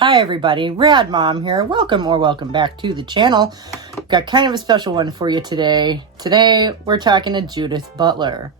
Hi everybody, Rad Mom here. Welcome back to the channel. Got kind of a special one for you today. Today we're talking to Judith Butler.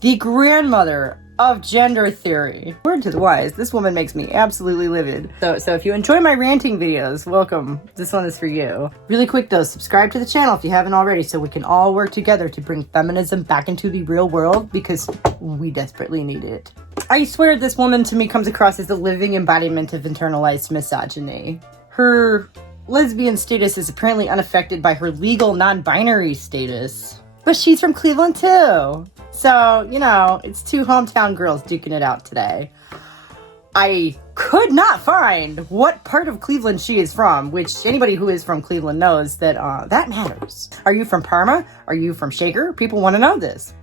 The grandmother of gender theory. Word to the wise, this woman makes me absolutely livid. So if you enjoy my ranting videos, welcome. This one is for you. Really quick though, subscribe to the channel if you haven't already so we can all work together to bring feminism back into the real world because we desperately need it. I swear this woman to me comes across as the living embodiment of internalized misogyny. Her lesbian status is apparently unaffected by her legal non-binary status. But she's from Cleveland too. So, you know, it's two hometown girls duking it out today. I could not find what part of Cleveland she is from, which anybody who is from Cleveland knows that that matters. Are you from Parma? Are you from Shaker? People want to know this.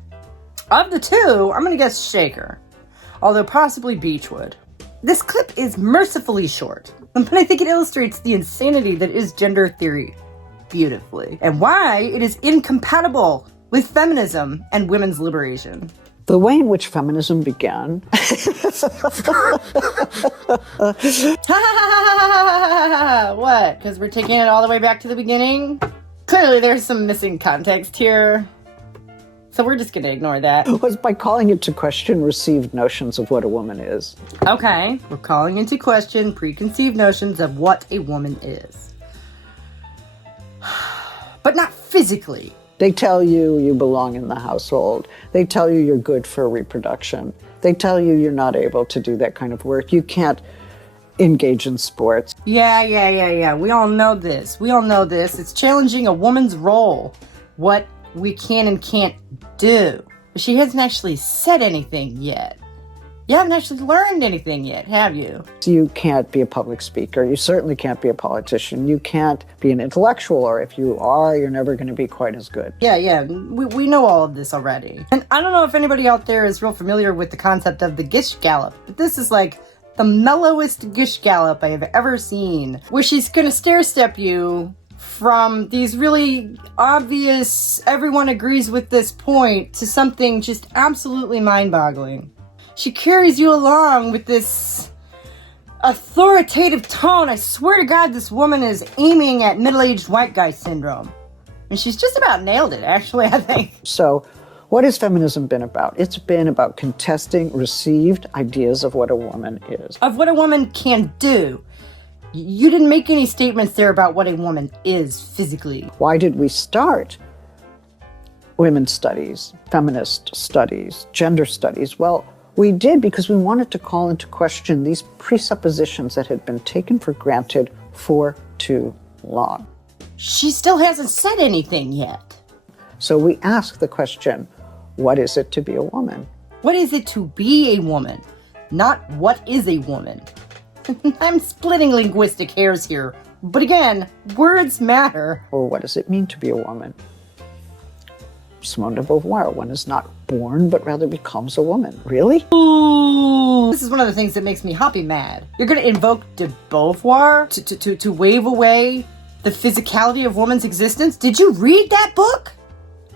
Of the two, I'm going to guess Shaker, although possibly Beechwood. This clip is mercifully short, but I think it illustrates the insanity that is gender theory beautifully, and why it is incompatible with feminism and women's liberation. The way in which feminism began. What? Because we're taking it all the way back to the beginning? Clearly there's some missing context here. So we're just going to ignore that. Was by calling into question received notions of what a woman is. Okay, we're calling into question preconceived notions of what a woman is. But not physically. They tell you you belong in the household. They tell you you're good for reproduction. They tell you you're not able to do that kind of work. You can't engage in sports. Yeah. We all know this. It's challenging a woman's role. What we can and can't do. But she hasn't actually said anything yet. You haven't actually learned anything yet, have you? You can't be a public speaker. You certainly can't be a politician. You can't be an intellectual, or if you are, you're never going to be quite as good. Yeah. We know all of this already. And I don't know if anybody out there is real familiar with the concept of the Gish Gallop, but this is like the mellowest Gish Gallop I have ever seen, where she's going to stair-step you from these really obvious, everyone agrees with this point, to something just absolutely mind-boggling. She carries you along with this authoritative tone. I swear to God, this woman is aiming at middle-aged white guy syndrome. And she's just about nailed it, actually, I think. So, what has feminism been about? It's been about contesting received ideas of what a woman is. Of what a woman can do. You didn't make any statements there about what a woman is physically. Why did we start women's studies, feminist studies, gender studies? Well, we did because we wanted to call into question these presuppositions that had been taken for granted for too long. She still hasn't said anything yet. So we ask the question, what is it to be a woman? What is it to be a woman? Not what is a woman. I'm splitting linguistic hairs here, but again, words matter. Or what does it mean to be a woman? Simone de Beauvoir, one is not born, but rather becomes a woman. Really? Ooh. This is one of the things that makes me hoppy mad. You're going to invoke de Beauvoir to wave away the physicality of woman's existence? Did you read that book?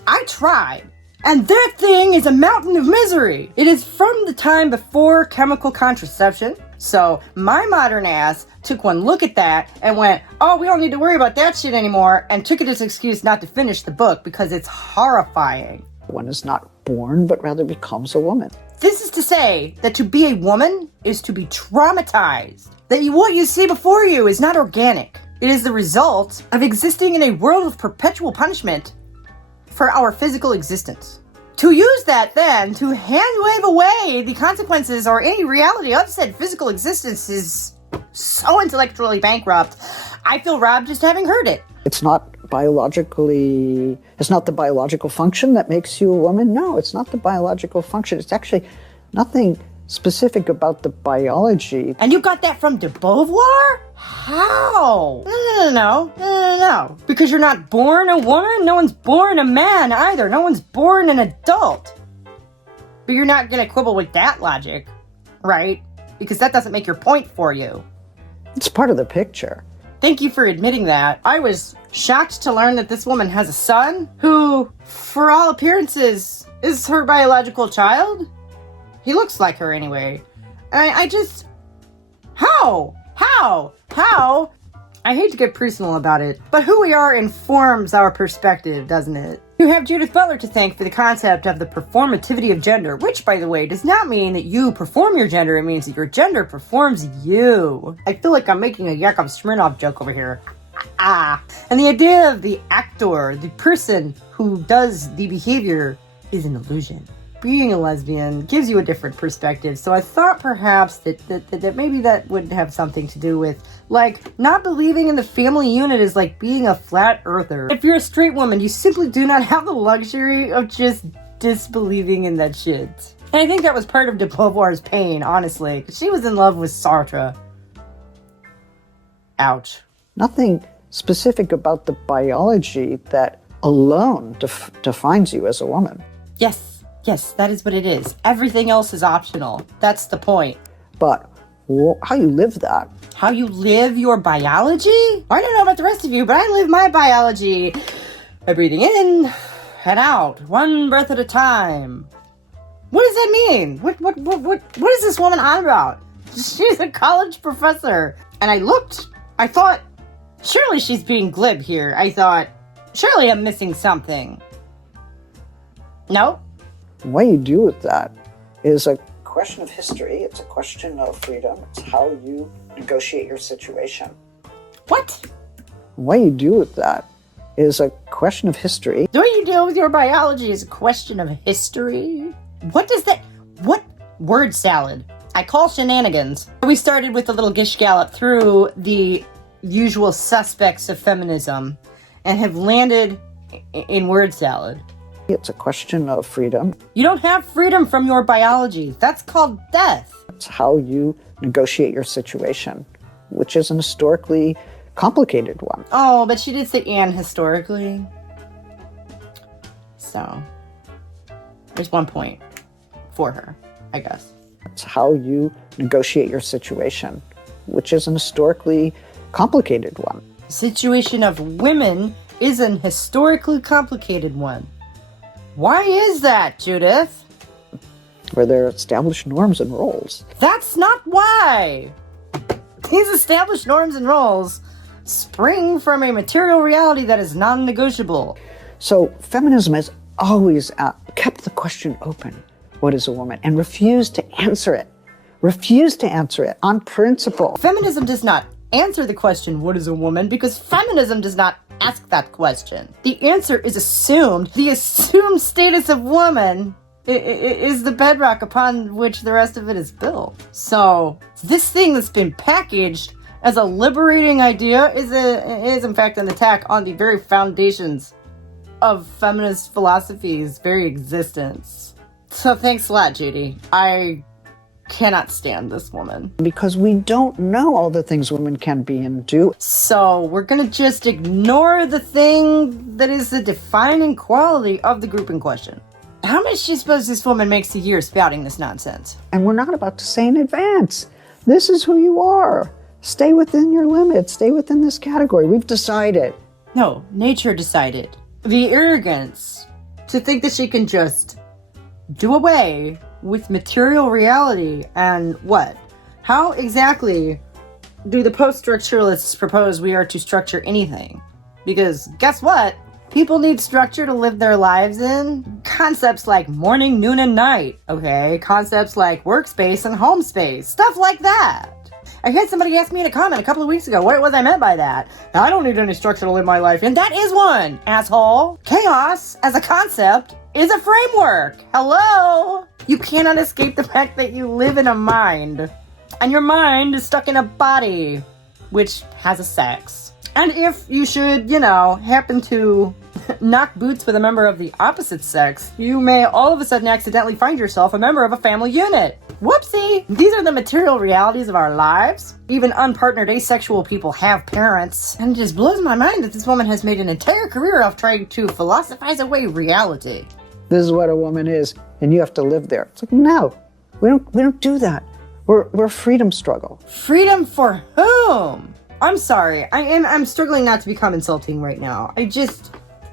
I tried. And that thing is a mountain of misery. It is from the time before chemical contraception. So my modern ass took one look at that and went, oh, we don't need to worry about that shit anymore, and took it as an excuse not to finish the book because it's horrifying. One is not born, but rather becomes a woman. This is to say that to be a woman is to be traumatized. That what you see before you is not organic. It is the result of existing in a world of perpetual punishment for our physical existence. To use that then, to hand-wave away the consequences or any reality of said physical existence is so intellectually bankrupt, I feel robbed just having heard it. It's not the biological function that makes you a woman. No, it's not the biological function. It's actually nothing specific about the biology. And you got that from de Beauvoir? How? No. Because you're not born a woman? No one's born a man either. No one's born an adult. But you're not going to quibble with that logic, right? Because that doesn't make your point for you. It's part of the picture. Thank you for admitting that. I was shocked to learn that this woman has a son who, for all appearances, is her biological child. He looks like her anyway. I just... How? I hate to get personal about it, but who we are informs our perspective, doesn't it? You have Judith Butler to thank for the concept of the performativity of gender, which, by the way, does not mean that you perform your gender. It means that your gender performs you. I feel like I'm making a Yakov Smirnoff joke over here. And the idea of the actor, the person who does the behavior, is an illusion. Being a lesbian gives you a different perspective, so I thought perhaps that maybe that would have something to do with, like, not believing in the family unit is like being a flat earther. If you're a straight woman, you simply do not have the luxury of just disbelieving in that shit. And I think that was part of de Beauvoir's pain, honestly. She was in love with Sartre. Ouch. Nothing specific about the biology that alone defines you as a woman. Yes, that is what it is. Everything else is optional. That's the point. But how you live that? How you live your biology? I don't know about the rest of you, but I live my biology by breathing in and out, one breath at a time. What does that mean? What is this woman on about? She's a college professor. And I thought, surely she's being glib here. I thought, surely I'm missing something. No? What you do with that is a question of history. It's a question of freedom. It's how you negotiate your situation. What? What you do with that is a question of history. The way you deal with your biology is a question of history? What word salad? I call shenanigans. We started with a little gish gallop through the usual suspects of feminism and have landed in word salad. It's a question of freedom. You don't have freedom from your biology. That's called death. It's how you negotiate your situation, which is an historically complicated one. Oh, but she did say and historically. So, there's 1 point for her, I guess. It's how you negotiate your situation, which is an historically complicated one. The situation of women is an historically complicated one. Why is that, Judith? Where there are established norms and roles. That's not why! These established norms and roles spring from a material reality that is non-negotiable. So feminism has always kept the question open. What is a woman? And refused to answer it. Refused to answer it on principle. Feminism does not answer the question, what is a woman? Because feminism does not ask that question. The answer is assumed. The assumed status of woman is the bedrock upon which the rest of it is built. So this thing that's been packaged as a liberating idea is in fact an attack on the very foundations of feminist philosophy's very existence. So thanks a lot, Judy. I cannot stand this woman. Because we don't know all the things women can be and do. So we're gonna just ignore the thing that is the defining quality of the group in question. How much do you suppose this woman makes a year spouting this nonsense? And we're not about to say in advance, this is who you are. Stay within your limits. Stay within this category. We've decided. No, nature decided. The arrogance to think that she can just do away with material reality and what? How exactly do the post-structuralists propose we are to structure anything? Because guess what? People need structure to live their lives in. Concepts like morning, noon, and night, okay? Concepts like workspace and home space. Stuff like that. I had somebody ask me in a comment a couple of weeks ago what it was I meant by that. Now, I don't need any structure to live my life in. That is one, asshole. Chaos, as a concept, is a framework. Hello? You cannot escape the fact that you live in a mind. And your mind is stuck in a body, which has a sex. And if you should, happen to knock boots with a member of the opposite sex, you may all of a sudden accidentally find yourself a member of a family unit. Whoopsie! These are the material realities of our lives. Even unpartnered asexual people have parents. And it just blows my mind that this woman has made an entire career of trying to philosophize away reality. This is what a woman is, and you have to live there. It's like, no, we don't do that. We're a freedom struggle. Freedom for whom? I'm sorry. I'm struggling not to become insulting right now.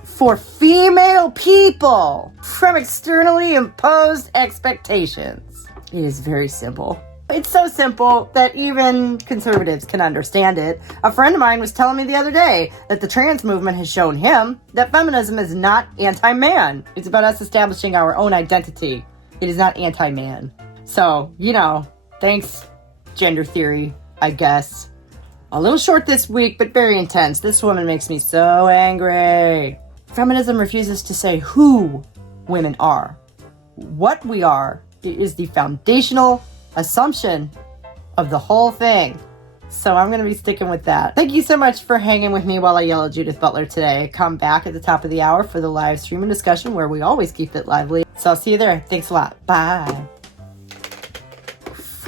For female people from externally imposed expectations. It is very simple. It's so simple that even conservatives can understand it. A friend of mine was telling me the other day that the trans movement has shown him that feminism is not anti-man. It's about us establishing our own identity. It is not anti-man. So, thanks, gender theory, I guess. A little short this week, but very intense. This woman makes me so angry. Feminism refuses to say who women are. What we are is the foundational assumption of the whole thing. So I'm going to be sticking with that. Thank you so much for hanging with me while I yell at Judith Butler today. Come back at the top of the hour for the live stream and discussion where we always keep it lively. So I'll see you there. Thanks a lot. Bye.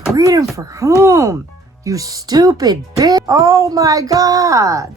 Freedom for whom? You stupid bitch. Oh my God.